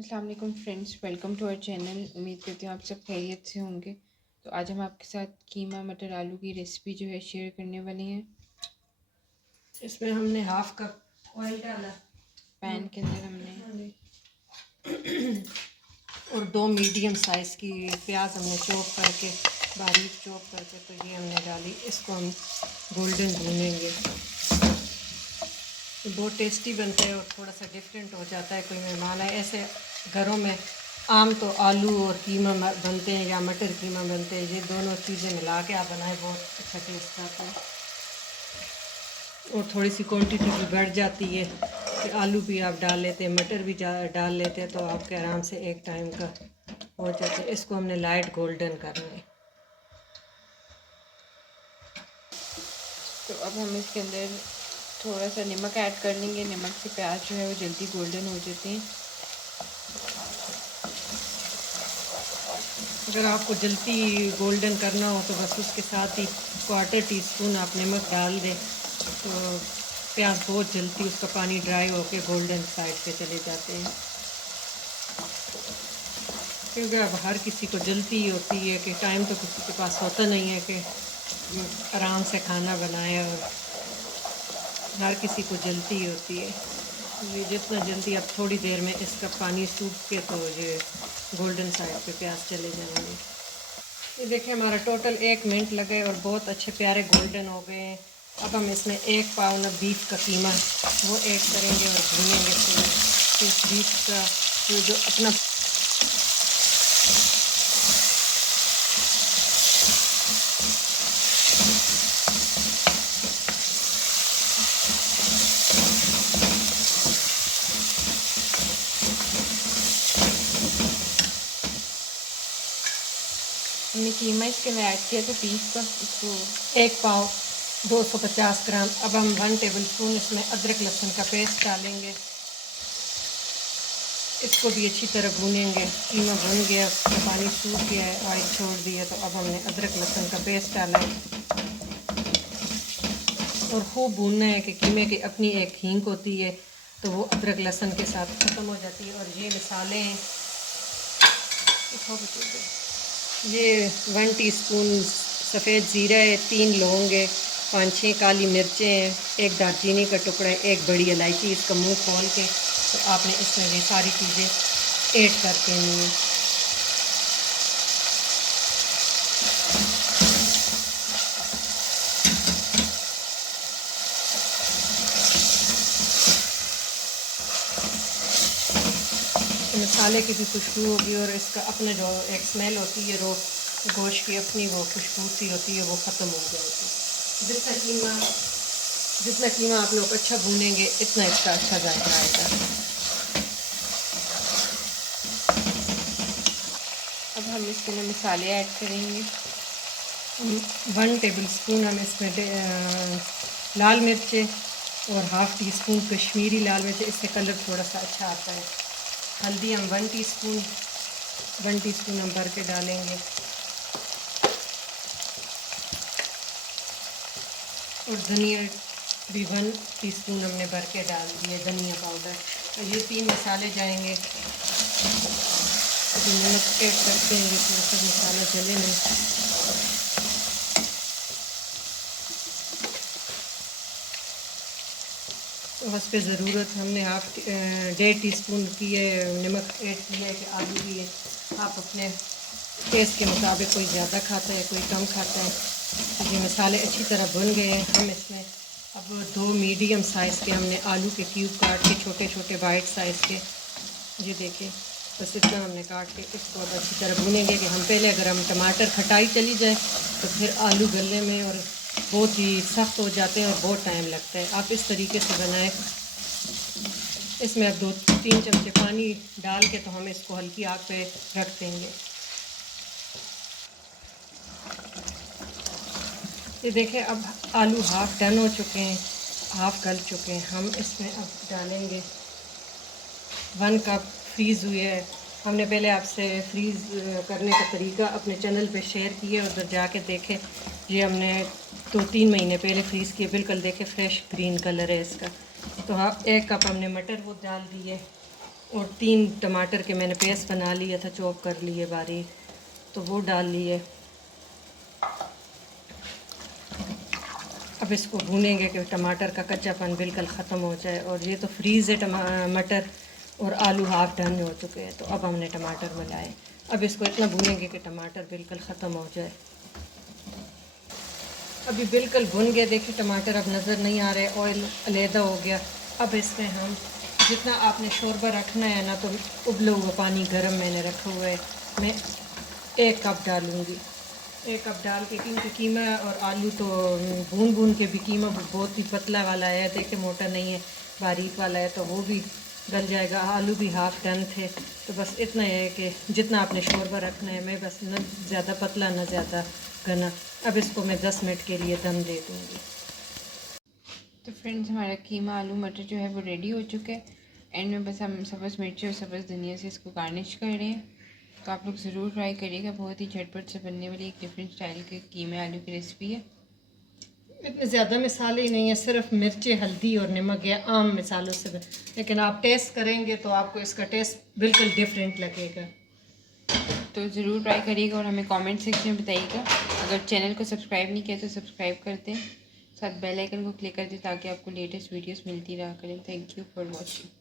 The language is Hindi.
अस्सलाम वालेकुम friends, welcome to our channel. उम्मीद करती हूँ आप सब खैरियत से होंगे। तो आज हम आपके साथ कीमा मटर आलू की रेसिपी जो है शेयर करने वाले हैं। इसमें हमने हाफ कप ऑयल डाला पैन के अंदर हमने और 2 मीडियम साइज़ की प्याज हमने चॉप करके बारीक चॉप करके तो ये हमने डाली। इसको हम गोल्डन भूनेंगे। ये बहुत टेस्टी बनता है और थोड़ा सा डिफरेंट हो जाता है। कोई मेहमान आए ऐसे घरों में आम तो आलू और कीमा बनते हैं या मटर कीमा बनते हैं। ये दोनों चीज़ें मिला के आप बनाए बहुत अच्छा टेस्ट आता है और थोड़ी सी क्वांटिटी भी बढ़ जाती है कि आलू भी आप डाल लेते हैं, मटर भी डाल लेते हैं तो आपके आराम से एक टाइम का हो जाता है। इसको हमने लाइट गोल्डन करना है। तो अब हम इसके अंदर थोड़ा सा नमक ऐड कर लेंगे। नमक से प्याज जो है वो जल्दी गोल्डन हो जाते हैं। अगर आपको जल्दी गोल्डन करना हो तो बस उसके साथ ही 1/4 टीस्पून आप नमक डाल दें तो प्याज बहुत जल्दी उसका पानी ड्राई होकर गोल्डन साइड पे चले जाते हैं। क्योंकि अब हर किसी को जल्दी होती है कि टाइम तो किसी के पास होता नहीं है कि आराम से खाना बनाए और हर किसी को जल्दी होती है। ये जितना जल्दी अब थोड़ी देर में इसका पानी सूख के तो ये गोल्डन साइड पे प्याज चले जाएंगे। ये देखिए हमारा टोटल 1 मिनट लगे और बहुत अच्छे प्यारे गोल्डन हो गए हैं। अब हम इसमें 1 पाव ना बीफ का कीमा वो ऐड करेंगे और भूनेंगे तो इस बीफ का जो अपना हमने कीमा इसके अंदर ऐड किया था बीफ का, इसको 1 पाव 250 ग्राम। अब हम 1 टेबल स्पून इसमें अदरक लहसुन का पेस्ट डालेंगे। इसको भी अच्छी तरह भूनेंगे। कीमा भुन गया, उसका पानी सूख गया है, ऑयल छोड़ दिया तो अब हमने अदरक लहसुन का पेस्ट डाला है और खूब भूनना है कि कीमे की अपनी एक हींग होती है तो वो अदरक लहसुन के साथ ख़त्म हो जाती है। और ये मसाले हैं, ये 1 टीस्पून सफ़ेद ज़ीरा है, 3 लौंग है, 5-6 काली मिर्चें हैं, 1 दालचीनी का टुकड़ा है, 1 बड़ी इलायची। इसका मुंह खोल के तो आपने इसमें ये सारी चीज़ें ऐड कर देनी है। मसाले की भी खुशबू होगी और इसका अपना जो एक स्मेल होती है रो गोश्त की अपनी वो खुशबू सी होती है वो ख़त्म हो जाएगी। जितना कीमा आप लोग अच्छा भूनेंगे इतना इसका अच्छा जायका आएगा। अब हम इसके अंदर मसाले ऐड करेंगे। 1 टेबल स्पून हम इसमें लाल मिर्चें और हाफ़ टी स्पून कश्मीरी लाल मिर्च, इससे कलर थोड़ा सा अच्छा आता है। हल्दी हम 1 टीस्पून हम भर के डालेंगे और धनिया भी 1 टीस्पून हमने भर के डाल दिए, धनिया पाउडर। तो ये 3 मसाले जाएंगे। अभी नमक ऐड करते हैं, ये थोड़ा सा मसाला जले नहीं। हस्ब ज़रूरत हमने 1.5 टीस्पून की नमक ऐड किया है कि आलू भी है आप अपने टेस्ट के मुताबिक, कोई ज़्यादा खाता है कोई कम खाता है। तो ये मसाले अच्छी तरह भुन गए हैं। हम इसमें अब 2 मीडियम साइज़ के हमने आलू के क्यूब काट के छोटे छोटे वाइट साइज़ के, ये देखिए बस इतना हमने काट के इसको अब अच्छी तरह भुनेंगे कि हम पहले अगर हम टमाटर खटाई चली जाए तो फिर आलू गलने में और बहुत ही सख्त हो जाते हैं और बहुत टाइम लगता है। आप इस तरीके से बनाएं। इसमें अब 2-3 चमचे पानी डाल के तो हम इसको हल्की आग पे रख देंगे। ये देखें अब आलू हाफ़ डन हो चुके हैं, हाफ़ गल चुके हैं। हम इसमें अब डालेंगे 1 कप फ्रीज़ हुए है। हमने पहले आपसे फ्रीज़ करने का तरीका अपने चैनल पे शेयर किया, उधर जाके देखें। ये हमने 2-3 महीने पहले फ्रीज़ किए, बिल्कुल देखें फ्रेश ग्रीन कलर है इसका। तो हाँ 1 कप हमने मटर वो डाल दिए और 3 टमाटर के मैंने पेस्ट बना लिया था, चॉप कर लिए बारीक, तो वो डाल लिए। अब इसको भूनेंगे कि टमाटर का कच्चापन बिल्कुल ख़त्म हो जाए। और ये तो फ्रीज़ है मटर, और आलू हाफ डन हो चुके हैं। तो अब हमने टमाटर मिलाए। अब इसको इतना भूनेंगे कि टमाटर बिल्कुल ख़त्म हो जाए। अभी बिल्कुल भुन गए, देखिए टमाटर अब नज़र नहीं आ रहे, ऑयल अलहदा हो गया। अब इसमें हम जितना आपने शोरबा रखना है ना, तो उबला हुआ पानी गर्म मैंने रखा हुआ है, मैं 1 कप डालूँगी। 1 कप डाल के, क्योंकि कीमा और आलू तो भून भून के भी कीमा बहुत ही पतला वाला है, देखिए मोटा नहीं है, बारीक वाला है, तो वो भी गल जाएगा। आलू भी हाफ डन थे। तो बस इतना है कि जितना आपने शोरबा रखना है, मैं बस न ज़्यादा पतला न ज़्यादा घना। अब इसको मैं 10 मिनट के लिए दम दे दूँगी। तो फ्रेंड्स, हमारा कीमा आलू मटर जो है वो रेडी हो चुका है। एंड में बस हम सब्ज़ मिर्ची और सब्ज़ धनिया से इसको गार्निश कर रहे हैं। तो आप लोग ज़रूर ट्राई करिएगा, बहुत ही झटपट से बनने वाली एक डिफरेंट स्टाइल की कीमे आलू की रेसिपी है। इतने ज़्यादा मिसाले ही नहीं है, सिर्फ मिर्ची, हल्दी और नमक है, आम मिसालों से। लेकिन आप टेस्ट करेंगे तो आपको इसका टेस्ट बिल्कुल डिफरेंट लगेगा। तो ज़रूर ट्राई करिएगा और हमें कमेंट सेक्शन में बताइएगा। अगर चैनल को सब्सक्राइब नहीं किया तो सब्सक्राइब कर दें, साथ बेल आइकन को क्लिक कर दें ताकि आपको लेटेस्ट वीडियोस मिलती रहा करें। Thank you for watching.